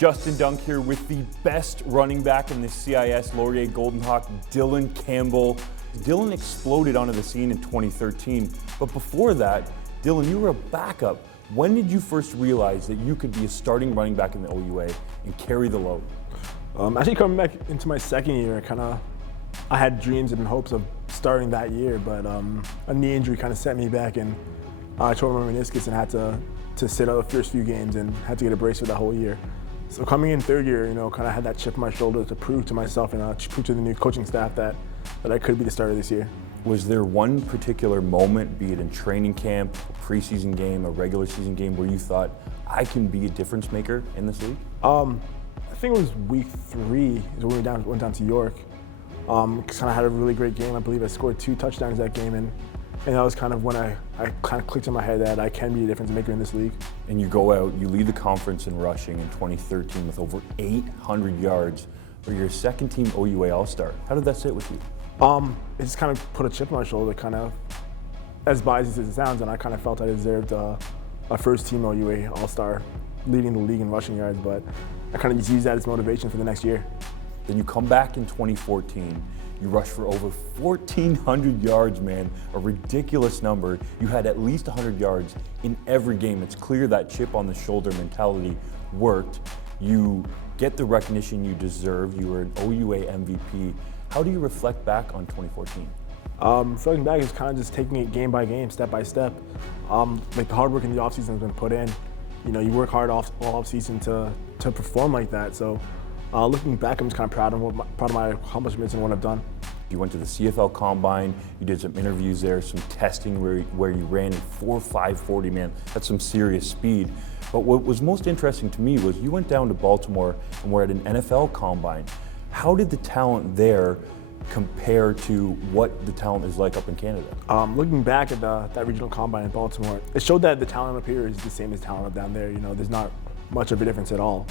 Justin Dunk here with the best running back in the CIS Laurier Golden Hawk, Dillon Campbell. Dillon exploded onto the scene in 2013, but before that, Dillon, you were a backup. When did you first realize that you could be a starting running back in the OUA and carry the load? Actually coming back into my second year, I had dreams and hopes of starting that year, but a knee injury kind of set me back, and I tore my meniscus and had to sit out the first few games and had to get a brace for that whole year. So coming in third year, kind of had that chip on my shoulder to prove to myself and prove to the new coaching staff that I could be the starter this year. Was there one particular moment, be it in training camp, a preseason game, a regular season game, where you thought, I can be a difference maker in this league? I think it was week 3 is when we went down to York. Kind of had a really great game. I believe I scored 2 touchdowns that game, and that was kind of when I kind of clicked in my head that I can be a difference maker in this league. And you go out, you lead the conference in rushing in 2013 with over 800 yards, but you're a second team OUA All-Star. How did that sit with you? It just kind of put a chip on my shoulder, kind of as biased as it sounds, and I kind of felt I deserved a first team OUA All-Star, leading the league in rushing yards, but I kind of just used that as motivation for the next year. Then you come back in 2014, you rush for over 1,400 yards, man, a ridiculous number. You had at least 100 yards in every game. It's clear that chip on the shoulder mentality worked. You get the recognition you deserve. You were an OUA MVP. How do you reflect back on 2014? Reflecting back is kind of just taking it game by game, step by step. Like the hard work in the offseason has been put in. You work hard all offseason to perform like that. So looking back, I'm just kind of proud of my accomplishments and what I've done. You went to the CFL Combine, you did some interviews there, some testing where you ran in 4.540, man. That's some serious speed. But what was most interesting to me was you went down to Baltimore and were at an NFL Combine. How did the talent there compare to what the talent is like up in Canada? Looking back at that regional combine in Baltimore, it showed that the talent up here is the same as talent up down there. There's not much of a difference at all.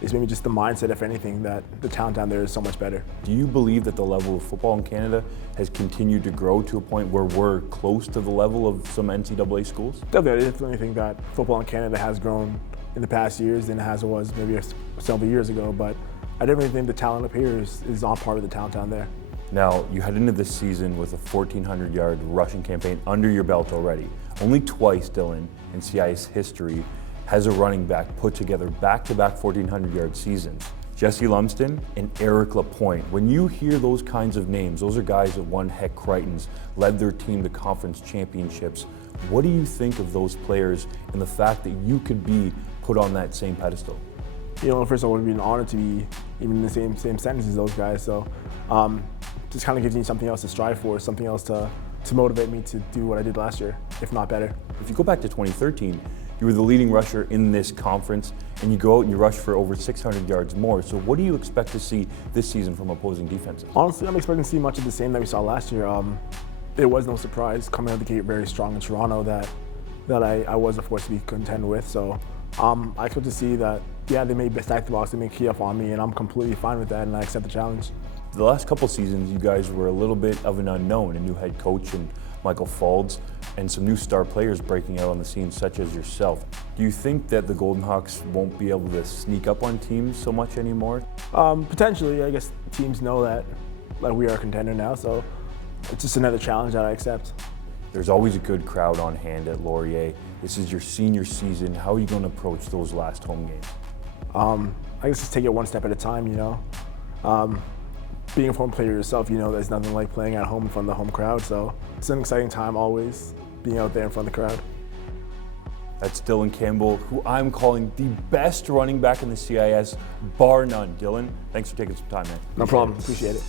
It's maybe just the mindset, if anything, that the talent down there is so much better. Do you believe that the level of football in Canada has continued to grow to a point where we're close to the level of some NCAA schools? Definitely, I definitely think that football in Canada has grown in the past years than it was maybe several years ago, but I definitely think the talent up here is on par with the talent down there. Now, you head into this season with a 1,400-yard rushing campaign under your belt already. Only twice, Dillon, in CIS history, has a running back put together back-to-back 1,400-yard seasons. Jesse Lumsden and Eric Lapointe. When you hear those kinds of names, those are guys that won Heck Crichtons, led their team to conference championships. What do you think of those players and the fact that you could be put on that same pedestal? First of all, it would be an honor to be even in the same sentence as those guys. So just kind of gives me something else to strive for, something else to motivate me to do what I did last year, if not better. If you go back to 2013, you were the leading rusher in this conference, and you go out and you rush for over 600 yards more. So what do you expect to see this season from opposing defenses? Honestly, I'm expecting to see much of the same that we saw last year. It was no surprise coming out of the gate very strong in Toronto that I was a force to be contend with. So I expect to see that, yeah, they may stack the box, they may key up on me, and I'm completely fine with that, and I accept the challenge. The last couple seasons, you guys were a little bit of an unknown, a new head coach and Michael Faulds, and some new star players breaking out on the scene, such as yourself. Do you think that the Golden Hawks won't be able to sneak up on teams so much anymore? Potentially. I guess teams know that we are a contender now, so it's just another challenge that I accept. There's always a good crowd on hand at Laurier. This is your senior season. How are you going to approach those last home games? I guess just take it one step at a time, Being a former player yourself, there's nothing like playing at home in front of the home crowd, so it's an exciting time always, being out there in front of the crowd. That's Dillon Campbell, who I'm calling the best running back in the CIS, bar none. Dillon, thanks for taking some time, man. No problem, appreciate it.